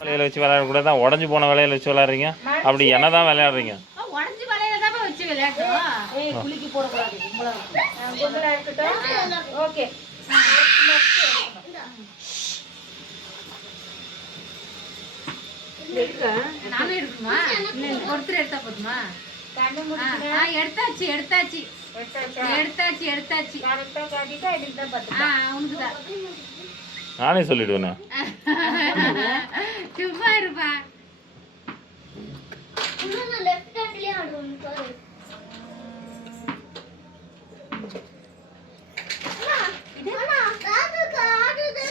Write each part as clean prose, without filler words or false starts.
வளையல வச்சு விளையாட கூட தான் உடஞ்சு போன வளையல வச்சு விளையாடுறீங்க. அப்படி என்னதான் விளையாடுறீங்க? உடஞ்சு வளையல தான் வச்சு விளையாடுறோம். குலுக்கி போட கூடாது. கும்பலா இருக்கட்டும். ஓகே. நானே எடுக்கணுமா? ஒருத்தர் எடுத்தா போதுமா? எடுத்தாச்சு எடுத்தாச்சு எடுத்தாச்சு எடுத்தாச்சு. கரெக்டா காட்டிட்டா எடுத்தா பாத்து. உனக்குதான். நானே சொல்லிடுவேன். சும்மா இருப்பா. இன்னொரு லெஃப்ட் ஹேண்ட்லயே ஆடுவோம் பாரு. இது அண்ணா காது காடுது.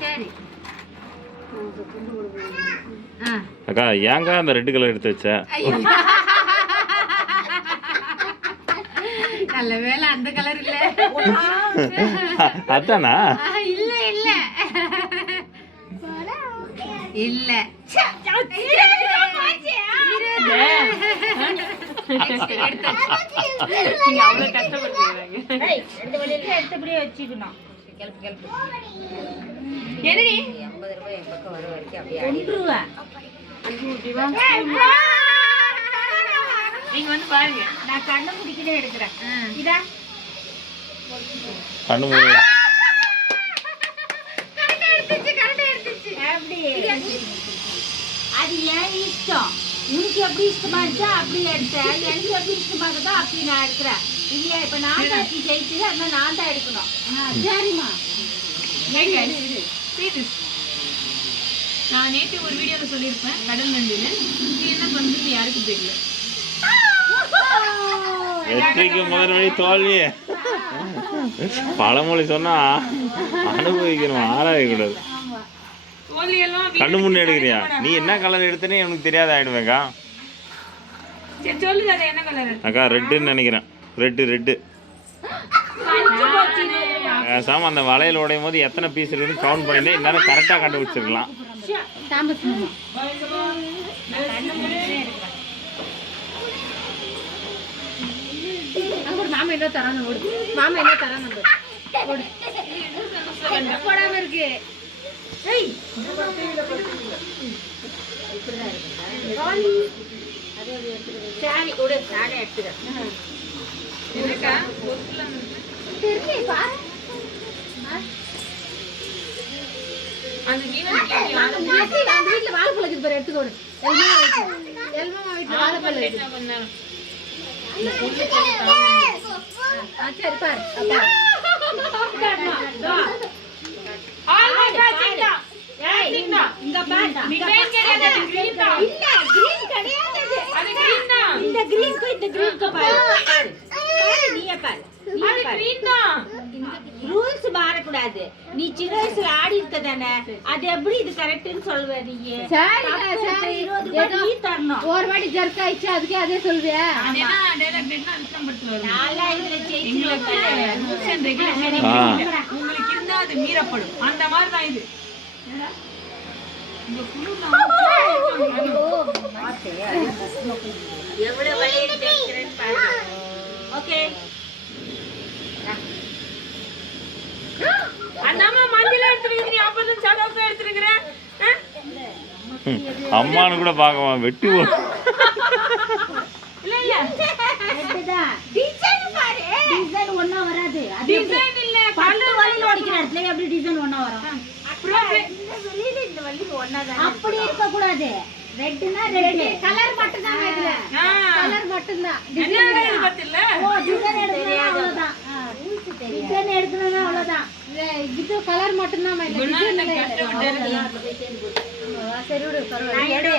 சரி. அக்கா ஏங்க அந்த ரெட் கலர் எடுத்து வச்ச? நல்ல வேளை அந்த கலர் இல்ல. அதானா? இல்ல இல்ல இல்ல. அவ்வளவு கஷ்டப்பட்டுருக்காங்க. எடுத்தபடியே வச்சுக்கணும். என்னடி 50 ரூபாய் என் பக்கம் வர வரைக்கும் அப்படியே நீங்க வந்து பாருங்க. நான் கண்ணு முடிக்கவே எடுக்கிறேன். இதா கண்ணு மூடி. கரெக்டா எடுத்துச்சு. அப்படி அது ஏன் இஷ்டம். உனக்கு எப்படி இஷ்டமா இருந்துச்சா அப்படி எடுத்தேன். எனக்கு எப்படி இஷ்டமா இருக்குதோ அப்படி நான் எடுக்கிறேன். இல்லையா இப்ப நான் தான் ஜெயிச்சு அதனால நான் தான் எடுக்கணும். சரிம்மா. நான் நேற்று ஒரு வீடியோல சொல்லியிருப்பேன் கடல் நண்டுன்னு. நீ என்ன பண்றீங்க யாருக்கும் தெரியல. வெற்றிக்கு முதல் வழி தோல்வி. பழமொழி சொன்னா அனுபவிக்கணும், ஆராயக்கூடாது. கண்ணு முன்னே எடுக்கிறியா? நீ என்ன கலர் எடுத்தனே எனக்கு தெரியாத ஆயிடுவேக்கா. சரி சொல்லுங்க அது என்ன கலர்? அக்கா ரெட்டுன்னு நினைக்கிறேன். ரெட்டு சாம அந்த வளையல் உடையும் போது எத்தனை பீஸ் இருக்குன்னு கவுண்ட் பண்ணிட்டு இந்நேரம் கரெக்டாக கண்டுபிடிச்சிருக்கலாம். மாமா என்ன தரான்னு மாமா என்ன தரான்னு போடாம இருக்கு. சாரி கூட நானே எடுத்துக்கிறேன். என்னக்கா அந்த வீட்டுல வாழைப்பழம் இருக்கு பாரு, எடுத்துக்கோடு. எல்மா வீட்டுல வாழைப்பழம் இருக்கு. சரி பாரு. இந்த ரூல்ஸ் மாறக்கூடாது. நீ சின்ன வயசுல ஆடி இருக்க தானே, அது எப்படி இது கரெக்ட்னு சொல்லுவ நீ? தரணும். ஒரு வாட்டி ஜர்க் ஆயிடுச்சு அதுக்கே அதே சொல்வியா? உங்களுக்கு இருந்தா அது மீறப்படும். அந்த மாதிரிதான் இது. எவ்வளவு வழியில் ஜெயிக்கிறேன்னு பாரு. ஓகே அண்ணாமா மஞ்சள் எடுத்துருக்கீங்க. நீ அப்பதான் சடப்பா எடுத்துருக்கிற. அம்மானு கூட பார்க்கவா வெட்டி இல்ல இல்ல டிசைன் பாரு. டிசைன் ஒண்ணா வராது. டிசைன் இல்ல பல்லு வலில ஓடிக்கிற இடத்துல எப்படி டிசைன் ஒண்ணா வரும்? அப்புறம் இந்த வலில இந்த வலி ஒண்ணா தான். அப்படி இருக்க கூடாது. ரெட்னா ரெட் கலர் மட்டும் தான் இதுல. கலர் மட்டும் தான். என்ன இது பத்தில? ஓ டிசைன் எடுக்கணும் அவ்வளவுதான். டிசைன் எடுக்கணும் அவ்வளவுதான். இது கலர் மட்டும் தான் மேல. டிசைன் சரி விடு பரவாயில்லை.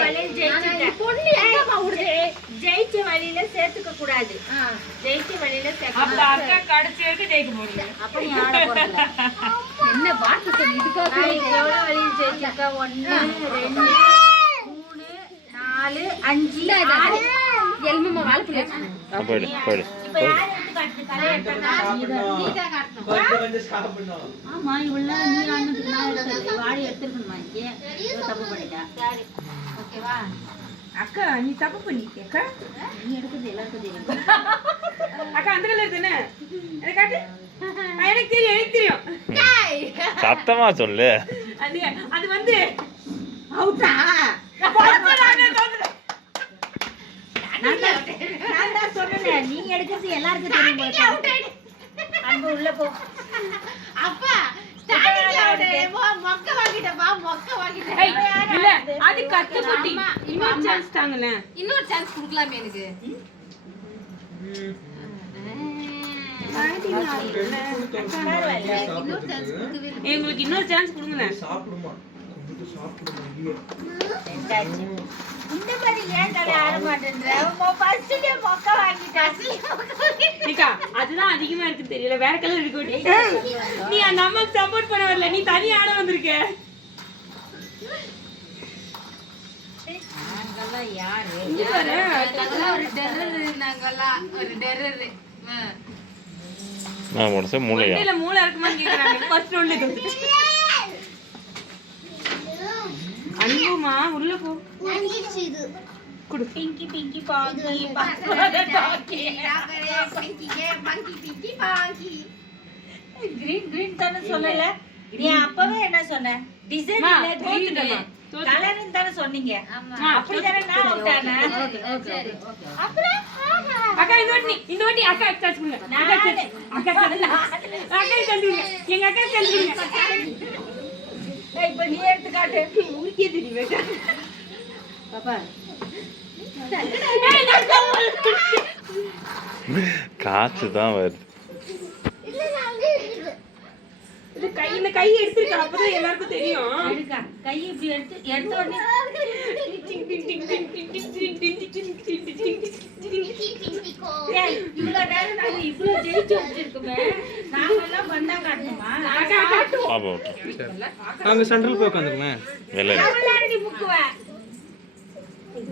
பொண்ணு எங்கமா உடுது? ஜெயிச்ச வழியில சேர்த்துக்க கூடாது. ஜெயிச்ச வழியில சேர்க்க. அப்ப அக்கா கடைசி வரைக்கும் ஜெயிக்க போறீங்க. அப்படி ஆட போறல. என்ன வார்த்தை சொல்லி இதுக்காக எவ்வளவு வழியில ஜெயிச்சக்கா? 1 2 3 4 5 6 எல்மமா வாழைப்பழம் வச்சுக்கணும். போயிடு போயிடு. இப்ப யார் எடுத்து காட்டு? கலை எடுத்து நீ தான் காட்டணும். கொஞ்சம் சாப்பிடணும். ஆமா இவ்வளவு நீ அண்ணனுக்கு நான் எடுத்து வாழை எடுத்துக்கணுமா? இங்கே தப்பு பண்ணிட்டா. சரி ஓகேவா? அக்கா நீ தப்பு பண்ணிட்டியா? நீ எடுக்கிறது எல்லாருக்கும் தெரியும். அக்கா அந்த கலர் தானே? அதை காட்டு. எனக்கு தெரியும் சத்தமா சொல்லு. அது வந்து அவுட்டா நான் தான் சொன்னேன், நீ எடுக்கிறது எல்லாருக்கும் தெரியும் போல. அன்பு உள்ள போ. அப்பா இல்ல அது கட்டுப்பட்டி. இன்னொரு சான்ஸ் தாங்கல. இன்னொரு சான்ஸ் கொடுக்கலாமே எனக்கு. உங்களுக்கு இன்னொரு சான்ஸ் கொடுங்க. இந்த மாதிரி ஏன் தலை ஆட மாட்டேன்ற? ஃபர்ஸ்ட்ல மொக்க வாங்கிட்டா. நிக்கா அதுதான் அதிகமா இருக்கு தெரியல. வேற கலர் இருக்கு. நீ அந்த அம்மாக்கு சப்போர்ட் பண்ண வரல. நீ தனியா ஆட வந்திருக்க. நாங்கெல்லாம் யாரு? ஒரு டெரர் நாங்கெல்லாம் ஒரு டெரர். நான் உடனே மூளையா? இல்ல மூளை இருக்குமான்னு கேக்குறாங்க. ஃபர்ஸ்ட் ரவுண்ட்ல தோத்துச்சு. அன்புமா உள்ள போ. நங்கிச்சு இது குடு. பிங்கி பிங்கி பாங்கி கிரீன் கிரீன் தானே சொல்லல? நீ அப்பவே என்ன சொன்ன? டிசைன் இல்ல கிரீன் கலர்னு தானே சொன்னீங்க. அப்படி தானே நான் அவுட் ஆனேன். அப்புறம் அக்கா இந்த வாட்டி அக்கா எக்ஸ்ட்ரா கொடுங்க. அக்கா கண்டுங்க. எங்க அக்கா கண்டுங்க. இப்ப நீ எடுத்து காட்டு. உனக்கே தெரியுமே. பாப்பா காற்று தான் வருது. இல்ல நாங்க இது கை இந்த கை எடுத்துருக்க. அப்பதான் எல்லாருக்கும் தெரியும். எடுக்கா கை இப்படி எடுத்த உடனே ஏய், இவ்வளவு நேரம் நாங்க இவ்வளவு ஜெயிச்சு வச்சிருக்கோமே. நாங்கெல்லாம் பண்ணா காட்டணுமா? பாப்போம். அங்க சென்ட்ரல் போய் உட்காந்துக்குமே. வெள்ளை தமிழ்நாடு முக்குவ. இந்த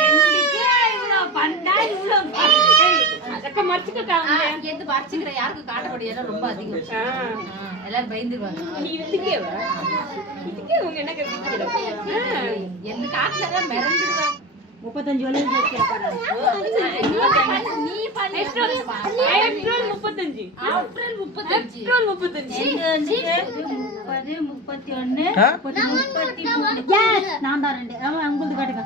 ரெண்டுக்கு இவ்வளவு பண்ணா இவ்வளவு அக்கா மறைச்சுக்கா. எந்த பறிச்சுக்கிற யாருக்கு காட்ட முடியாது ரொம்ப அதிகம். எல்லாரும் பயந்துருவாங்க. நீ இதுக்கேவா? இதுக்கே உங்க என்ன கேக்குறீங்க? எந்த காட்டுலதான் மிரண்டுடுவாங்க. 35 வயசு கேட்கறாங்க. நீ பண்ணி ஏப்ரல் 35. ஏப்ரல் 35. ஏப்ரல் 35. 30, 31, 33. Yes, நான் தான் ரெண்டு. அவன் உங்களுக்கு காட்டுங்க.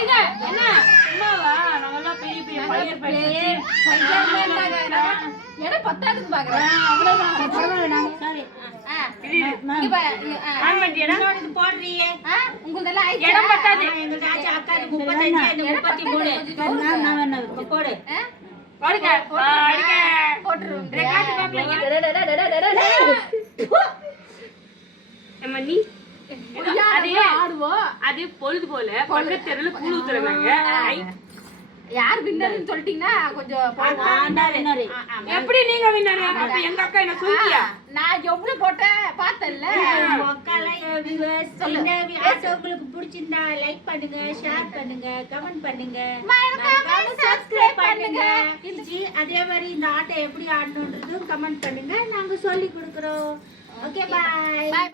இங்க என்ன அம்மாவா? நாங்கெல்லாம் பெரிய பெரிய பையர் பையர். ஏன்னா 10க்கு பாக்குறேன். அவ்வளவுதான். பரவாயில்லை நாங்க சாரி. ஆன் பண்ணிட்டியாடா? இன்னொன்னு போடுறியே. உங்களுதெல்லாம் இடம் பத்தாது. எங்க ஆச்சு அக்காக்கு 35, எனக்கு 33. நான் வேணா போடு. போடுங்க. அடிங்க. போட்டுருவோம். ரெக்கார்ட் பார்க்கலங்க. அம்மா நீ ஆடுவோம். அது பொழுது போல பக்கத்து தெருல கூழ் ஊத்துறாங்க. யார் வின்னர்னு சொல்லிட்டீங்கன்னா கொஞ்சம் எப்படி நீங்க வின்னர்? அப்ப எங்க அக்கா என்ன சொல்லியா? நான் எவ்வளவு போட்டேன் பார்த்தல்ல. உங்களுக்கு பிடிச்சிருந்தா லைக் பண்ணுங்க, ஷேர் பண்ணுங்க, கமெண்ட் பண்ணுங்க, சப்ஸ்கிரைப் பண்ணுங்க. அதே மாதிரி இந்த ஆட்டை எப்படி ஆடணுன்றதும் கமெண்ட் பண்ணுங்க. நாங்க சொல்லி கொடுக்குறோம். ஓகே, பாய்.